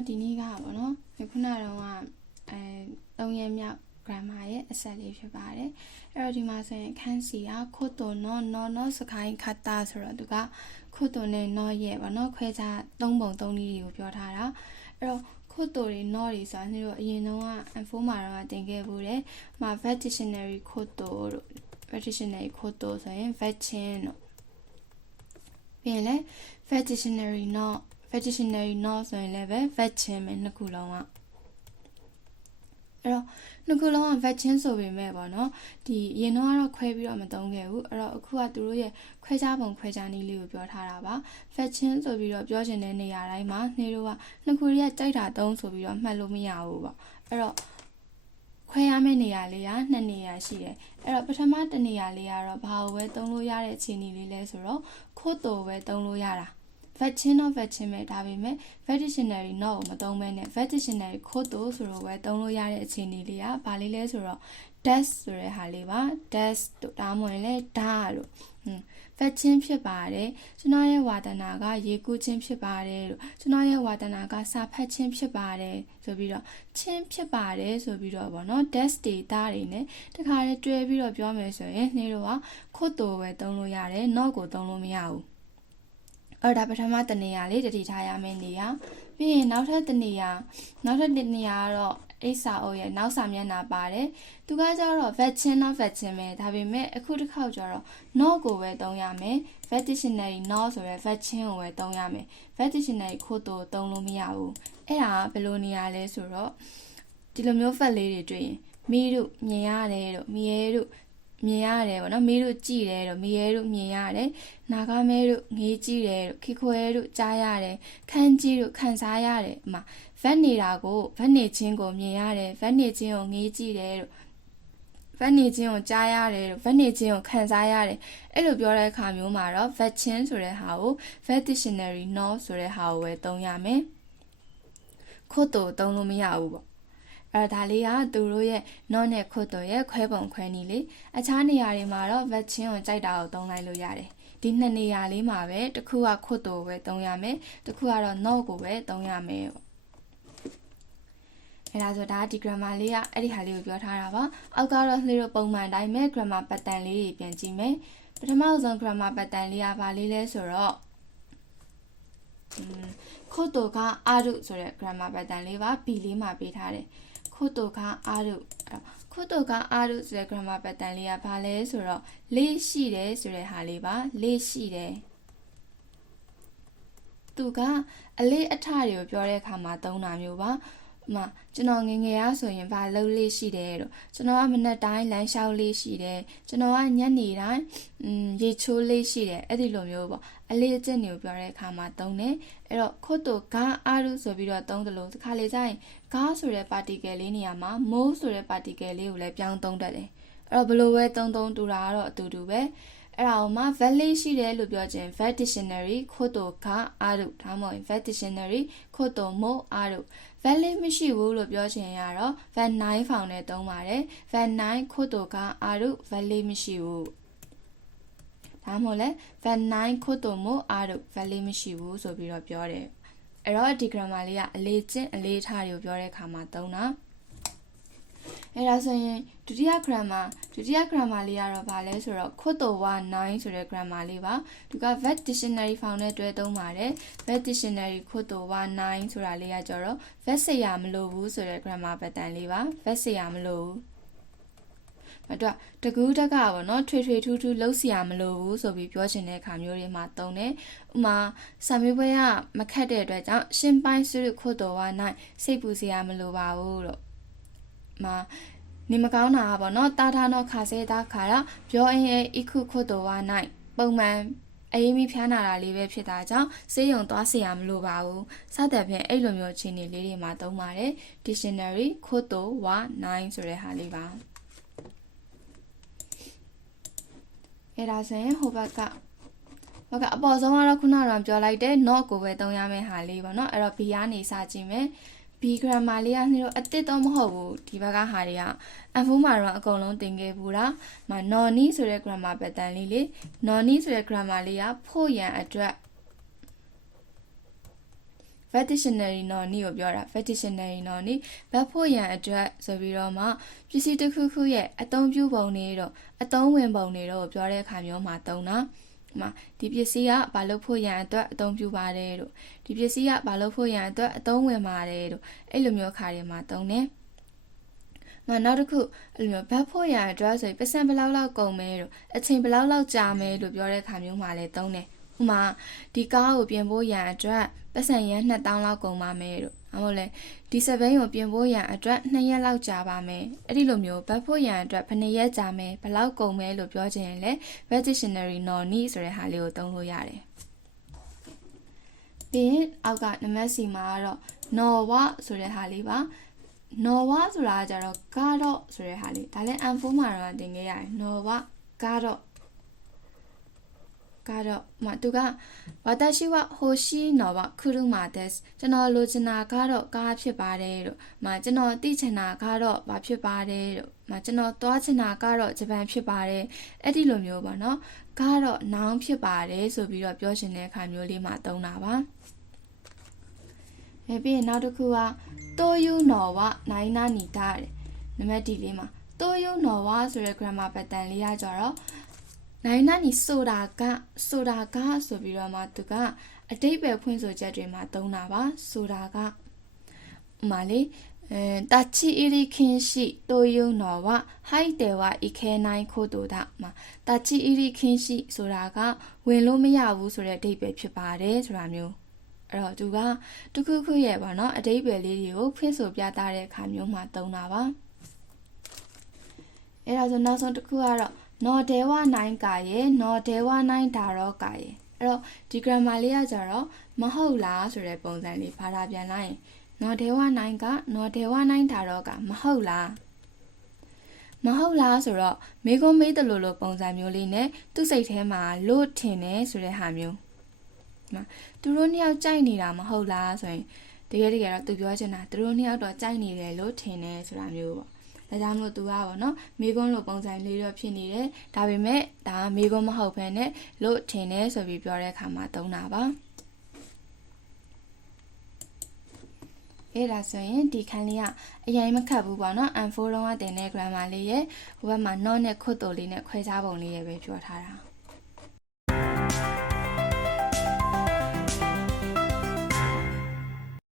တော့ဒီနေ့ကပေါ့နော်ခုနကတော့3ရက်မြောက် grammar ရဲ့အဆက်လေးဖြစ်ပါတယ်အဲ့တော့ဒီမှာဆိုရင်ခန်းစီကခုတ်တော်နော်စခိုင်းခတ်တာဆိုတော့သူကခုတ်တော်နဲ့နော်ရဲ့ပေါ့နော်ခွဲခြား3ပုံ3နည်းတွေကိုပြောထားတာအဲ့တော့ခုတ်တော်တွေနော်တွေဆိုတာနေ့တော့အရင်တုန်းက info မှာတော့တင်ခဲ့ဘူးတယ်မှာ verb dictionary ခုတ်တော်တို့ verb dictionary ခုတ်တော်ဆိုရင် verb ချင်းတို့ပြီးရင်လည်း verb dictionary not verb dictionary not ဆိုရင်လည်းပဲ verb ချင်းပဲနှစ်ခုလုံးကအဲ့တော့နှစ်ခုလုံးက verb ချင်းဆိုပေမဲ့ပေါ့နော်ဒီအရင်တော့ခွဲပြီးတော့မသုံးခဲ့ဘူးအဲ့တော့အခုကသူတို့ရဲ့ခွဲခြားပုံခွဲခြားနည်းလေးကိုပြောထားတာပါ verb ချင်းဆိုပြီးတော့ပြောချင်တဲ့နေရာတိုင်းမှာနေ့တို့ကနှစ်ခုရဲ့ကြိုက်တာသုံးဆိုပြီးတော့မှတ်လို့မရဘူးပေါ့အဲ့တော့ခွဲရမယ့်နေရာလေးက2နေရာရှိတယ်အဲ့တော့ပထမတစ်နေရာလေးကတော့ဘာကိုပဲသုံးလို့ရတဲ့အခြေအနေလေးလဲဆိုတော့ခို့တော်ပဲသုံးလို့ရတာverb ချင်းတော့ verb ချင်းပဲဒါပေမဲ့ verb dictionary not ကိုမသုံးဘဲနဲ့ verb dictionary ခို့တော်ဆိုတော့ပဲသုံးလို့ရတဲ့အခြေအနေလေးကဘာလေးလဲဆိုတော့ does ဆိုတဲ့ဟာလေးပါ does တို့ဒါမှမဟုတ်လည်းဒါတို့verb ချင်းဖြစ်ပါတယ်ကျွန်တော်ရဲ့ဝါဒနာကရေကူးချင်းဖြစ်ပါတယ်လို့ကျွန်တော်ရဲ့ဝါဒနာကစာဖတ်ချင်းဖြစ်ပါတယ်ဆိုပြီးတော့ချင်းဖြစ်ပါတယ်ဆိုပြီးတော့ဗောနော် does တွေဒါတွေနဲ့တခါတည်းတွဲပြီးတော့ပြောမယ်ဆိုရင်နေ့တော့ကခို့တော်ပဲသုံးလို့ရတယ် not ကိုသုံးလို့မရဘူးအဲ့ဒါပထမတနေရာလေးတတိထားရမယ့်နေရာပြီးရင်နောက်ထပ်တနေရာကတော့အိစာအုပ်ရဲ့နောက်စာမျက်နှာပါတယ်သူကကျတော့ verb ချင်း not verb ချင်းပဲဒါပေမဲ့အခုတစ်ခေါက်ကျတော့ not ကိုပဲသုံးရမယ် verb dictionary not ဆိုရဲ verb ချင်းကိုပဲသုံးရမယ် verb dictionary ခို့တော်သုံးလို့မရဘူးအဲ့ဒါကဘယ်လိုနေရာလဲဆိုတော့ဒီလိုမျိုး verb လေးတွေတွေ့ရင်မိတို့မြင်ရတယ်တို့မြည်တို့မြင်ရတယ်ပေါ့နော်မီးတို့ကြည့်တယ်တို့မီးရဲတို့မြင်ရတယ်နာဂမဲတို့ငေးကြည့်တယ်တို့ခိခွဲတို့ကြားရတယ်ခန်းကြည့်တို့ခံစားရတယ်အမဗတ်နေတာကိုဗတ်နေချင်းကိုမြင်ရတယ်ဗတ်နေချင်းကိုငေးကြည့်တယ်တို့ဗတ်နေချင်းကိုကြားရတယ်တို့ဗတ်နေချင်းကိုခံစားရတယ်အဲ့လိုပြောတဲ့အခါမျိုးမှာတော့ verb ချင်းဆိုတဲ့ဟာကို verb dictionary not ဆိုတဲ့ဟာကိုပဲသုံးရမယ်ခို့တော်သုံးလို့မရဘူးပေါ့အဲ့ဒါလေးကသူတို့ရဲ့ not နဲ့ခို့တော်ရဲ့ခွဲပုံခွဲနည်းလေးအခြားနေရာတွေမှာတော့ verb ချင်းကိုကြိုက်တာကိုသုံးလိုက်လို့ရတယ်ဒီနှစ်နေရာလေးမှာပဲတစ်ခုကခို့တော်ပဲသုံးရမယ်တစ်ခုကတော့ not ကိုပဲသုံးရမယ်ပေါ့အဲ့ဒါဆိုဒါဒီ grammar လေးကအဲ့ဒီဟာလေးကိုပြောထားတာပါအောက်ကတော့လှေတို့ပုံမှန်တိုင်းပဲ grammar pattern လေးတွေပြန်ကြည့်မယ်ပထမဆုံး grammar pattern လေးကဘာလေးလဲဆိုတော့ခို့တော်ကအာရုဆိုတဲ့ grammar pattern လေးပါ B လေးမှာပေးထားတယ်ခို့တော်ကအာရုခို့တော်ကအာရုဆိုတဲ့ grammar pattern လေးကဘာလဲဆိုတော့လေးရှိတယ်ဆိုတဲ့ဟာလေးပါလေးရှိတယ်သူကအလေးအထတွေကိုပြောတဲ့အခါမှာသုံးတာမျိုးပါကျွန်တော်ငယ်ရဆိုရင်ဘာလုပ်လေးရှိတယ်တို့ကျွန်တော်ကမနက်တိုင်းလမ်းလျှောက်လေးရှိတယ်ကျွန်တော်ကညနေတိုင်းရေချိုးလေးရှိတယ်အဲ့ဒီလိုမျိုးပေါ့အလေးအကျင့်တွေကိုပြောတဲ့အခါမှာသုံးတယ်အဲ့တော့ခို့တော်ကအာရုဆိုပြီးတော့သုံးတယ်လို့တစ်ခါလေကျရင်ကဆိုတဲ့ particle လေးနေရာမှာမိုးဆိုတဲ့ particle လေးကိုလည်းပြောင်းသုံးတတ်တယ်အဲ့တော့ဘလို့ပဲသုံးတူတာကတော့အတူတူပဲအဲ့ဒါကိုမှ verb လေးရှိတယ်လို့ပြောခြင်း verb dictionary ခို့တော်ကအာရုဒါမှမဟုတ် verb dictionary ခို့တော်မို့အာရုverb လေးမရှိဘူးလို့ပြောခြင်းရတော့ verb 9 ဖောင်နဲ့သုံးပါတယ် verb 9ခို့တော်ကအာရု verb လေးမရှိဘူးဒါမှမဟုတ်လဲ verb 9ခို့တော်မို့အာရု verb လေးမရှိဘူးဆိုပြီးတော့ပြောတယ်အဲ့တော့ဒီ grammar လေးကအလေးကျင့်အလေးထားတွေကိုပြောတဲ့အခါမှာသုံးတာအဲ့ဒါဆိုရင်ဒုတိယ grammar လေးကတော့ဗာလဲဆိုတော့ခို့တော်ဝါ9ဆိုတဲ့ grammar လေးပါသူက verb dictionary ဖောင်နဲ့တွဲသုံးပါတယ် verb dictionary ခို့တော်ဝါ9ဆိုတာလေးကကျတော့ verb စရာမလိုဘူးဆိုတဲ့ grammar pattern လေးပါ verb စရာမလိုဘူးမတော့တကူးတက်ကပေါ့နော်ထွေထူးထူးလှုပ်စရာမလိုဘူးဆိုပြီးပြောချင်တဲ့အခါမျိုးတွေမှာသုံးတယ်ဥမာစာမေးပွဲကမခက်တဲ့အတွက်ကြောင့်ရှင်းပိုင်းစုခို့တော်ဝါ9စိတ်ပူစရာမလိုပါဘူးလို့နေမကောင်းတာပေါ့နော်တာထာနော်ခါစဲတာခါရပြောအင်းရဲ့အခုခို့တော်ဝါနိုင်ပုံမှန်အေးမိဖျားနာတာလေးပဲဖြစ်တာကြောင့်စေးရုံသွားစရာမလိုပါဘူးစသဖြင့်အဲ့လိုမျိုးအခြေအနေလေးတွေမှာသုံးပါတယ် dictionary ခို့တော်ဝါနိုင်ဆိုတဲ့ဟာလေးပါအဲ့ဒါဆိုရင်ဟိုဘက်ကအပေါ်ဆုံးကတော့ခုနကပြောလိုက်တဲ့ not ကိုပဲသုံးရမယ့်ဟာလေးပေါ့နော်အဲ့တော့ B ကနေစကြည့်မယ်B grammar လေးကနေ့တော့အတစ်တော့မဟုတ်ဘူးဒီဘက်ကဟာတွေက info မှာတော့အကုန်လုံးသင်ခဲ့ဘူးလားnoni ဆိုတဲ့ grammar pattern လေး noni ဆိုတဲ့ grammar လေးကဖို့ရန်အတွက် verb dictionary နော်နီကိုပြောတာ verb dictionary နော်နီဘတ်ဖို့ရန်အတွက်ဆိုပြီးတော့မှပစ္စည်းတစ်ခုခုရဲ့အသုံးပြုပုံတွေတော့အသုံးဝင်ပုံတွေတော့ပြောတဲ့အခါမျိုးမှာသုံးတာဒီပစ္စည်းကဘာလို့ဖို့ရန်အတွက်အသုံးပြုပါတယ်လို့ဒီပစ္စည်းကဘာလို့ဖို့ရန်အတွက်အသုံးဝင်ပါတယ်လို့အဲ့လိုမျိုးခါတွေမှာသုံးတယ်နောက်တစ်ခုအဲ့လိုမျိုးဘတ်ဖို့ရန်အတွက်ဆိုရင်ပတ်စံဘယ်လောက်ကုန်မဲလို့အချိန်ဘယ်လောက်ကြာမဲလို့ပြောတဲ့အခါမျိုးမှာလည်းသုံးတယ်ဥမာဒီကားကိုပြင်ဖို့ရန်အတွက်ပတ်စံရန်2000လောက်ကုန်ပါမယ်လို့ဟုတ်လေဒီစပိန်ကိုပြင်ဖို့ရန်အတွက်2ရက်လောက်ကြာပါမယ်အဲ့ဒီလိုမျိုးဘတ်ဖို့ရန်အတွက်ဘယ်နှစ်ရက်ကြာမယ်ဘယ်လောက်ကုန်မဲလို့ပြောချင်ရင်လည်း verb dictionary nor need ဆိုတဲ့ဟာလေးကိုသုံးလို့ရတယ်ပြီးရင်အောက်ကနံပါတ် C မှာကတော့ nor what ဆိုတဲ့ဟာလေးပါ nor what ဆိုတာကကြတော့ကတော့ဆိုတဲ့ဟာလေးဒါလည်း M4 မှာတော့သင်ခဲ့ရတယ် nor what ကတော့သူကဝါတရှိဝဟိုရှိနော်ဝခရုမာတက်ကျွန်တော်လိုချင်တာကတော့ကားဖြစ်ပါတယ်လို့ကျွန်တော်သိချင်တာကတော့ဘာဖြစ်ပါတယ်လို့ကျွန်တော်သွားချင်တာကတော့ဂျပန်ဖြစ်ပါတယ်အဲ့ဒီလိုမျိုးပေါ့နော်ကတော့ noun ဖြစ်ပါတယ်ဆိုပြီးတော့ပြောရှင်တဲ့အခါမျိုးလေးမှာသုံးတာပါပြီးရင်နောက်တစ်ခုကတိုယူနော်ဝနိုင်နာနေတာတဲ့နံပါတ် D လေးမှာတိုယူနော်ဝဆိုတဲ့ grammar pattern လေးကကြတော့နိုင်နာနီဆိုတာကဆိုပြီးတော့မှသူကအတိတ်ပဲဖွင့်ဆိုချက်တွေမှာသုံးတာပါဆိုတာကလေတာချီအီရီခင်ရှိတိုယုံနော်ဝဟိုက်တယ်ဝဤခဲနိုင်ခို့တူတာတာချီအီရီခင်ရှိဆိုတာကဝင်လို့မရဘူးဆိုတဲ့အတိတ်ပဲဖြစ်ပါတယ်ဆိုတာမျိုးအဲ့တော့သူကတခုခုရဲ့ပေါ့နော်အတိတ်ပဲလေးတွေကိုဖွင့်ဆိုပြသတဲ့အခါမျိုးမှာသုံးတာပါအဲ့ဒါဆိုနောက်ဆုံးတစ်ခုကတော့နော်ဒေဝနိုင်ကရဲ့နော်ဒေဝနိုင်ဒါတော့ကရဲ့အဲ့တော့ဒီ grammar လေးကကြတော့မဟုတ်လားဆိုတဲ့ပုံစံလေးဘာသာပြန်လိုက်ရင်နော်ဒေဝနိုင်ကနော်ဒေဝနိုင်ဒါတော့ကမဟုတ်လားဆိုတော့မိကုံးမေးတယ်လို့ပုံစံမျိုးလေးနဲ့သူ့စိတ်ထဲမှာလို့ထင်တယ်ဆိုတဲ့ဟာမျိုးသူတို့နှစ်ယောက်ကြိုက်နေတာမဟုတ်လားဆိုရင်တကယ်တော့သူပြောချင်တာသူတို့နှစ်ယောက်တော့ကြိုက်နေတယ်လို့ထင်တယ်ဆိုတာမျိုးပေါ့ဒါကြောင့်မို့သူကပေါ့နော်မိကုံးလိုပုံစံလေးတော့ဖြစ်နေတယ်ဒါပေမဲ့ဒါကမိကုံးမဟုတ်ဘဲနဲ့လို့ထင်တယ်ဆိုပြီးပြောတဲ့အခါမှာသုံးတာပါအဲ့ဒါဆိုရင်ဒီခန်းလေးကအရင်မခတ်ဘူးပေါ့နော် M4 လုံးကတင်တဲ့ grammar လေးရဲ့ဟိုဘက်မှာ not နဲ့ could တို့လေးနဲ့ခွဲခြားပုံလေးရဲ့ပဲပြောထားတာ